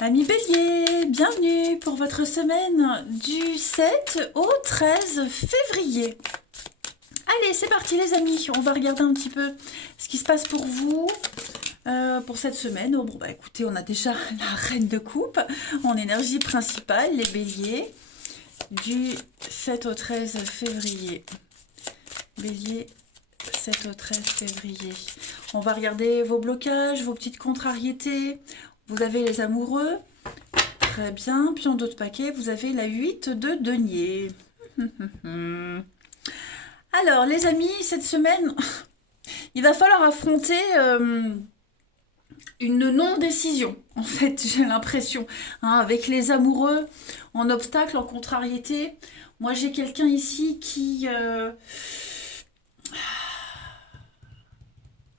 Amis Bélier, bienvenue pour votre semaine du 7 au 13 février. Allez, c'est parti les amis, on va regarder un petit peu ce qui se passe pour vous pour cette semaine. Oh, bon bah écoutez, on a déjà la reine de coupe en énergie principale, les béliers, du 7 au 13 février. Bélier, 7 au 13 février. On va regarder vos blocages, vos petites contrariétés. Vous avez les amoureux. Très bien. Puis en d'autres paquets, vous avez la 8 de denier. Alors, les amis, cette semaine, il va falloir affronter une non-décision. En fait, j'ai l'impression, hein, avec les amoureux, en obstacle, en contrariété. Moi, j'ai quelqu'un ici qui...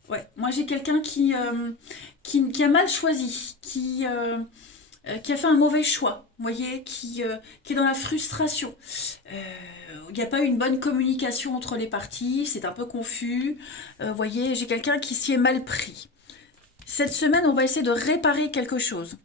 Ouais, moi j'ai quelqu'un qui a mal choisi, qui a fait un mauvais choix, vous voyez, qui est dans la frustration. Il n'y a pas eu une bonne communication entre les parties, c'est un peu confus. Vous voyez, j'ai quelqu'un qui s'y est mal pris. Cette semaine, on va essayer de réparer quelque chose.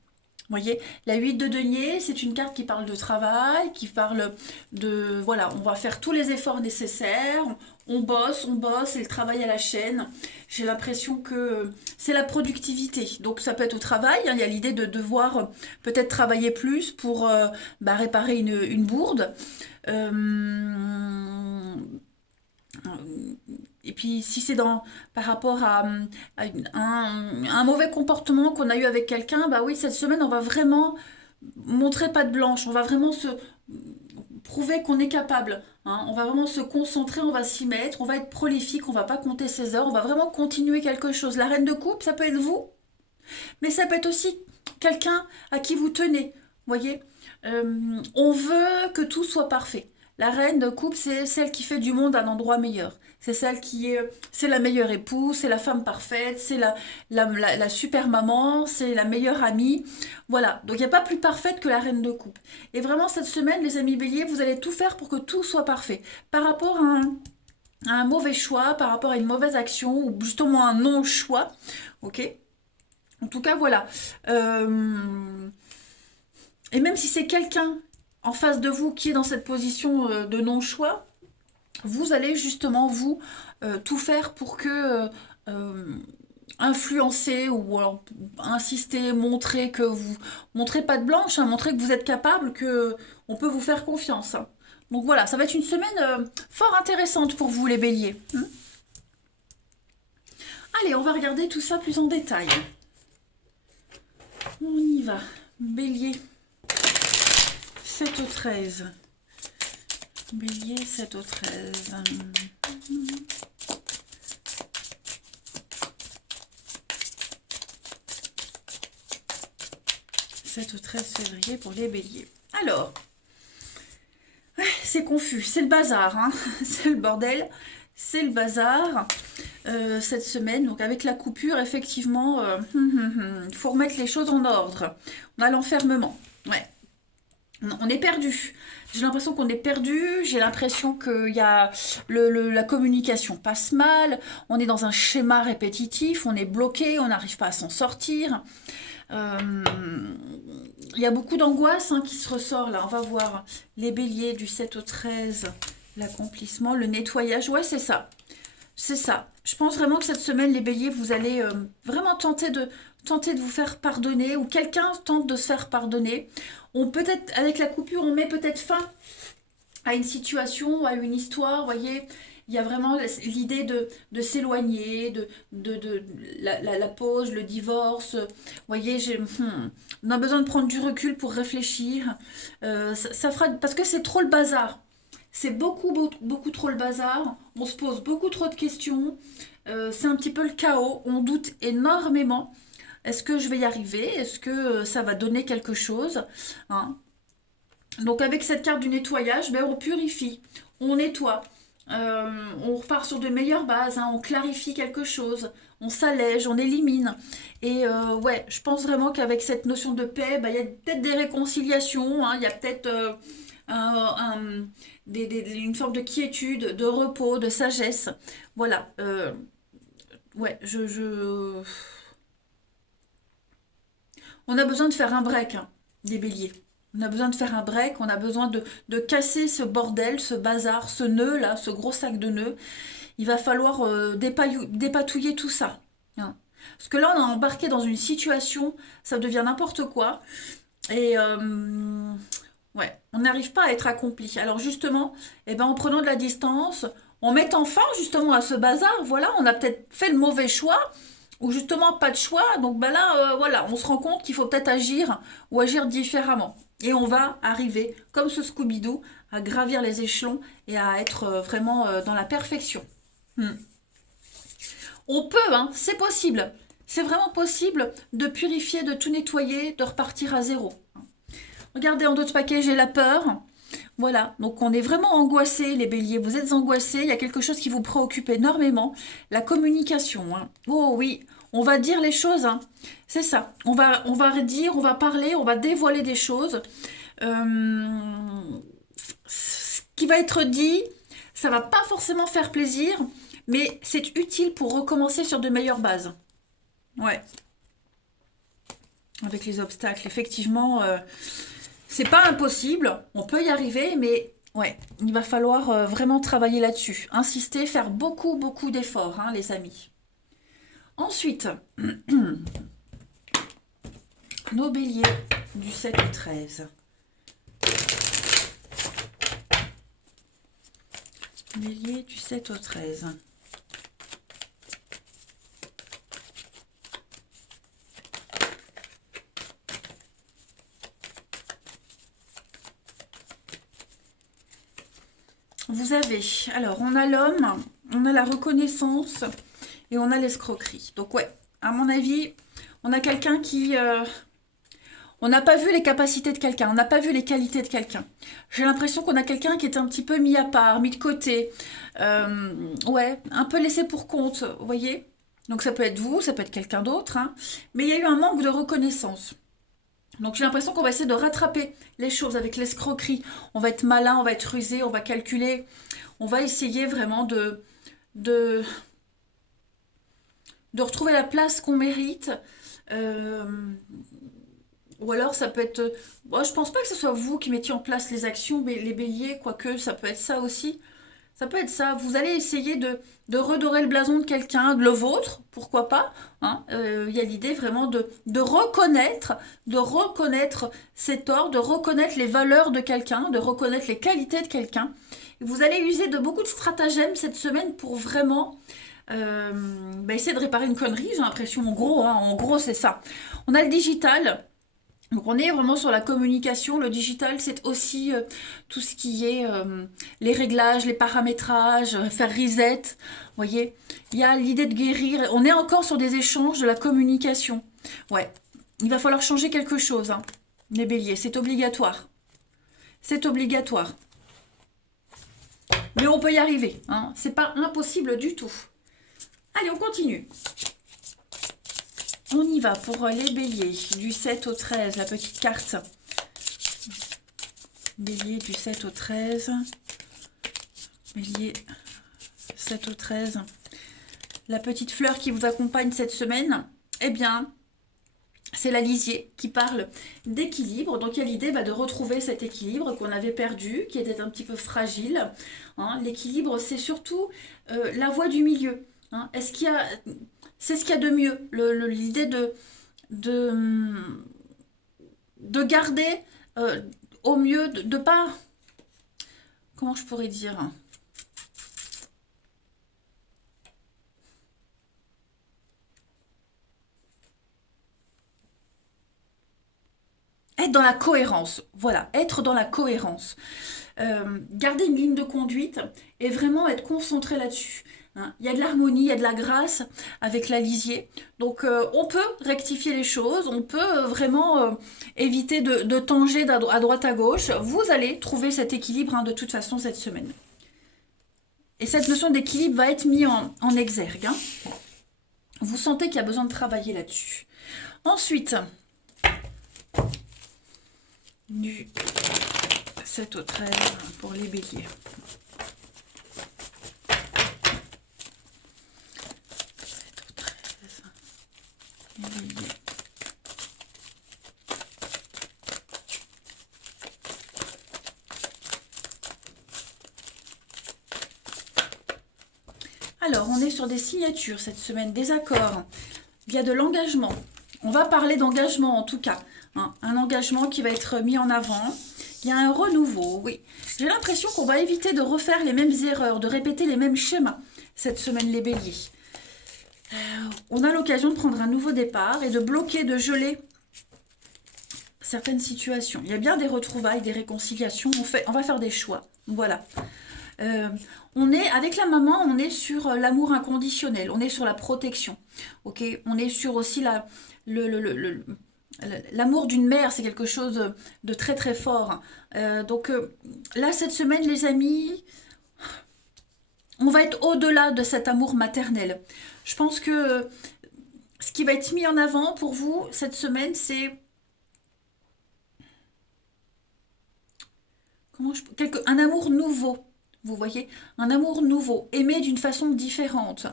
Vous voyez, la 8 de denier, c'est une carte qui parle de travail, qui parle de... Voilà, on va faire tous les efforts nécessaires, on bosse, et le travail à la chaîne. J'ai l'impression que c'est la productivité. Donc ça peut être au travail, hein, il y a l'idée de devoir peut-être travailler plus pour réparer une bourde. Euh, et puis si c'est par rapport à un mauvais comportement qu'on a eu avec quelqu'un, bah oui, cette semaine, on va vraiment montrer patte blanche, on va vraiment se prouver qu'on est capable, hein. On va vraiment se concentrer, on va s'y mettre, on va être prolifique, on va pas compter ses heures, on va vraiment continuer quelque chose. La reine de coupe, ça peut être vous, mais ça peut être aussi quelqu'un à qui vous tenez, voyez. On veut que tout soit parfait. La reine de coupe, c'est celle qui fait du monde un endroit meilleur. C'est celle c'est la meilleure épouse, c'est la femme parfaite, c'est la super maman, c'est la meilleure amie. Voilà. Donc il n'y a pas plus parfaite que la reine de coupe. Et vraiment cette semaine, les amis béliers, vous allez tout faire pour que tout soit parfait. Par rapport à un mauvais choix, par rapport à une mauvaise action, ou justement un non-choix. Ok. En tout cas, voilà. Et même si c'est quelqu'un en face de vous qui est dans cette position de non-choix, vous allez justement, vous, tout faire pour que influencer ou alors insister, montrer que vous... Montrez pas de blanche, hein, montrer que vous êtes capable, que on peut vous faire confiance, hein. Donc voilà, ça va être une semaine fort intéressante pour vous, les béliers. Allez, on va regarder tout ça plus en détail. On y va. Bélier, 7 au 13. Bélier, 7 au 13. 7 au 13 février pour les béliers. Alors, c'est confus, c'est le bazar, hein. C'est le bordel, c'est le bazar cette semaine. Donc avec la coupure, effectivement, il faut remettre les choses en ordre. On a l'enfermement, ouais. On est perdu. J'ai l'impression qu'on est perdu. J'ai l'impression qu'il y a la communication passe mal. On est dans un schéma répétitif. On est bloqué. On n'arrive pas à s'en sortir. Euh, il y a beaucoup d'angoisse, hein, qui se ressort là. On va voir les béliers du 7 au 13. L'accomplissement, le nettoyage. Ouais, c'est ça. C'est ça. Je pense vraiment que cette semaine, les béliers, vous allez vraiment tenter de vous faire pardonner, ou quelqu'un tente de se faire pardonner. Peut-être, avec la coupure, on met peut-être fin à une situation, à une histoire, vous voyez. Il y a vraiment l'idée de s'éloigner, de la pause, le divorce. Vous voyez, on a besoin de prendre du recul pour réfléchir. Ça fera, parce que c'est trop le bazar. C'est beaucoup, beaucoup, beaucoup trop le bazar. On se pose beaucoup trop de questions. C'est un petit peu le chaos. On doute énormément. Est-ce que je vais y arriver? Est-ce que ça va donner quelque chose, hein? Donc avec cette carte du nettoyage, on purifie, on nettoie, on repart sur de meilleures bases, hein, on clarifie quelque chose, on s'allège, on élimine. Et ouais, je pense vraiment qu'avec cette notion de paix, il y a peut-être des réconciliations, hein, il y a peut-être un- un- une forme de quiétude, de repos, de sagesse. Voilà. Ouais, On a besoin de faire un break, hein, les béliers. On a besoin de faire un break, on a besoin de casser ce bordel, ce bazar, ce nœud là, ce gros sac de nœuds. Il va falloir dépatouiller tout ça, hein. Parce que là, on est embarqué dans une situation, ça devient n'importe quoi. Et ouais, on n'arrive pas à être accompli. Alors justement, eh ben, en prenant de la distance, en mettant fin justement à ce bazar, voilà, on a peut-être fait le mauvais choix, ou justement pas de choix. Donc ben là, voilà, on se rend compte qu'il faut peut-être agir ou agir différemment. Et on va arriver, comme ce Scooby-Doo, à gravir les échelons et à être vraiment dans la perfection. Hmm. On peut, hein, c'est possible. C'est vraiment possible de purifier, de tout nettoyer, de repartir à zéro. Regardez, en d'autres paquets, j'ai la peur. Voilà, donc on est vraiment angoissés, les béliers. Vous êtes angoissés, il y a quelque chose qui vous préoccupe énormément. La communication, hein. Oh oui, on va dire les choses, hein. C'est ça. On va dire, on va parler, on va dévoiler des choses. Ce qui va être dit, ça va pas forcément faire plaisir, mais c'est utile pour recommencer sur de meilleures bases. Ouais, avec les obstacles, effectivement, c'est pas impossible, on peut y arriver, mais ouais, il va falloir vraiment travailler là-dessus. Insister, faire beaucoup, beaucoup d'efforts, hein, les amis. Ensuite, nos béliers du 7 au 13. Bélier du 7 au 13. Vous avez, alors on a l'homme, on a la reconnaissance et on a l'escroquerie. Donc ouais, à mon avis, on a quelqu'un qui... on n'a pas vu les capacités de quelqu'un, on n'a pas vu les qualités de quelqu'un. J'ai l'impression qu'on a quelqu'un qui est un petit peu mis à part, mis de côté. Ouais, un peu laissé pour compte, vous voyez. Donc ça peut être vous, ça peut être quelqu'un d'autre, hein. Mais il y a eu un manque de reconnaissance. Donc j'ai l'impression qu'on va essayer de rattraper les choses avec l'escroquerie. On va être malin, on va être rusé, on va calculer. On va essayer vraiment de, de retrouver la place qu'on mérite. Euh, ou alors ça peut être... Bon, je pense pas que ce soit vous qui mettiez en place les actions, mais les béliers, quoique ça peut être ça aussi. Ça peut être ça. Vous allez essayer de redorer le blason de quelqu'un, de le vôtre, pourquoi pas, hein. Il y a l'idée vraiment de reconnaître ses torts, de reconnaître les valeurs de quelqu'un, de reconnaître les qualités de quelqu'un. Et vous allez user de beaucoup de stratagèmes cette semaine pour vraiment essayer de réparer une connerie, j'ai l'impression, en gros, hein. En gros, c'est ça. On a le digital. Donc on est vraiment sur la communication. Le digital, c'est aussi tout ce qui est les réglages, les paramétrages, faire reset. Vous voyez, il y a l'idée de guérir. On est encore sur des échanges de la communication. Ouais, il va falloir changer quelque chose, hein, les béliers. C'est obligatoire. C'est obligatoire. Mais on peut y arriver, hein. C'est pas impossible du tout. Allez, on continue. On y va pour les béliers du 7 au 13, la petite carte. Bélier du 7 au 13. Bélier 7 au 13. La petite fleur qui vous accompagne cette semaine, eh bien, c'est la lisier qui parle d'équilibre. Donc, il y a l'idée de retrouver cet équilibre qu'on avait perdu, qui était un petit peu fragile, hein. L'équilibre, c'est surtout la voie du milieu, hein. Est-ce qu'il y a... C'est ce qu'il y a de mieux, l'idée de, de garder au mieux, de pas... Comment je pourrais dire? Être dans la cohérence, voilà, être dans la cohérence. Garder une ligne de conduite et vraiment être concentré là-dessus, hein. Il y a de l'harmonie, il y a de la grâce avec la lisier. Donc on peut rectifier les choses, on peut vraiment éviter de tanger à droite à gauche. Vous allez trouver cet équilibre, hein, de toute façon cette semaine. Et cette notion d'équilibre va être mise en exergue, hein. Vous sentez qu'il y a besoin de travailler là-dessus. Ensuite, du 7 au 13 pour les béliers. Les béliers. Alors, on est sur des signatures cette semaine, des accords. Il y a de l'engagement. On va parler d'engagement en tout cas. Hein. Un engagement qui va être mis en avant. Il y a un renouveau, oui. J'ai l'impression qu'on va éviter de refaire les mêmes erreurs, de répéter les mêmes schémas cette semaine, les béliers. On a l'occasion de prendre un nouveau départ et de bloquer, de geler certaines situations. Il y a bien des retrouvailles, des réconciliations. On va faire des choix. Voilà. On est, avec la maman, on est sur l'amour inconditionnel. On est sur la protection. Ok. On est sur aussi l'amour d'une mère, c'est quelque chose de très très fort. Donc là, cette semaine, les amis, on va être au-delà de cet amour maternel. Je pense que ce qui va être mis en avant pour vous cette semaine, c'est un amour nouveau. Vous voyez, un amour nouveau, aimé d'une façon différente.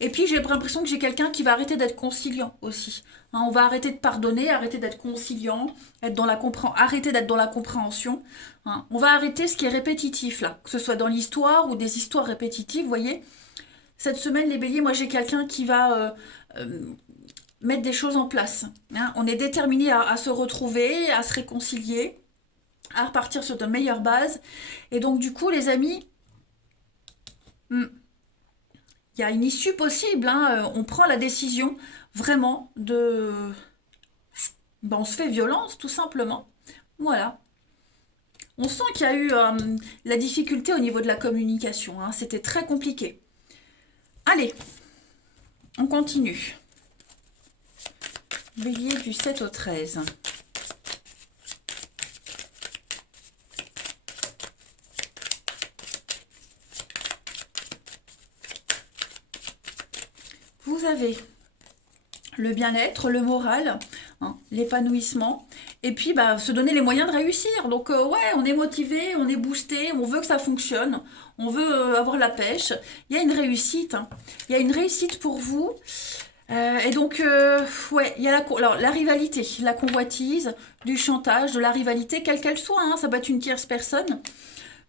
Et puis j'ai l'impression que j'ai quelqu'un qui va arrêter d'être conciliant aussi. Hein, on va arrêter de pardonner, arrêter d'être conciliant, arrêter d'être dans la compréhension. Hein. On va arrêter ce qui est répétitif là, que ce soit dans l'histoire ou des histoires répétitives, vous voyez. Cette semaine, les béliers, moi j'ai quelqu'un qui va mettre des choses en place. Hein. On est déterminé à se retrouver, à se réconcilier, à repartir sur de meilleures bases. Et donc du coup, les amis, il y a une issue possible. Hein. On prend la décision vraiment de... on se fait violence, tout simplement. Voilà. On sent qu'il y a eu la difficulté au niveau de la communication. Hein. C'était très compliqué. Allez, on continue. Bélier du 7 au 13. Vous avez le bien-être, le moral, hein, l'épanouissement, et puis se donner les moyens de réussir. Donc ouais, on est motivé, on est boosté, on veut que ça fonctionne, on veut avoir la pêche. Il y a une réussite, hein. Il y a une réussite pour vous. Et donc, ouais, il y a la rivalité, la convoitise, du chantage, de la rivalité, quelle qu'elle soit, hein, ça peut être une tierce personne.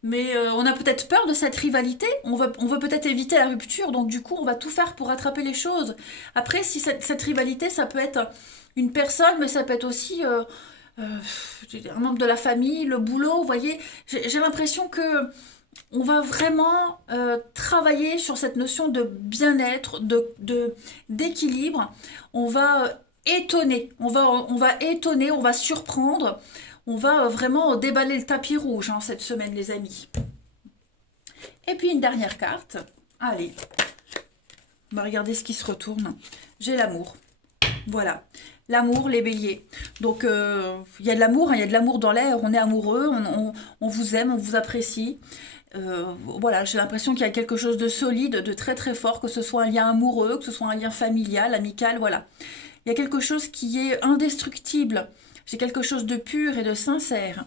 Mais on a peut-être peur de cette rivalité, on veut peut-être éviter la rupture, donc du coup on va tout faire pour rattraper les choses. Après, si cette rivalité, ça peut être une personne, mais ça peut être aussi un membre de la famille, le boulot, vous voyez. J'ai l'impression que on va vraiment travailler sur cette notion de bien-être, d'équilibre. On va étonner, on va étonner, on va surprendre. On va vraiment déballer le tapis rouge hein, cette semaine, les amis. Et puis une dernière carte. Allez, on va regarder ce qui se retourne. J'ai l'amour. Voilà, l'amour, les béliers. Donc, il y a de l'amour, hein, il y a de l'amour dans l'air. On est amoureux, on vous aime, on vous apprécie. Voilà, j'ai l'impression qu'il y a quelque chose de solide, de très très fort, que ce soit un lien amoureux, que ce soit un lien familial, amical, voilà. Il y a quelque chose qui est indestructible. J'ai quelque chose de pur et de sincère.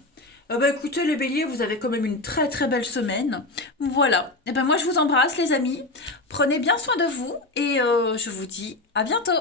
Écoutez les béliers, vous avez quand même une très très belle semaine. Voilà. Et moi je vous embrasse les amis. Prenez bien soin de vous et je vous dis à bientôt.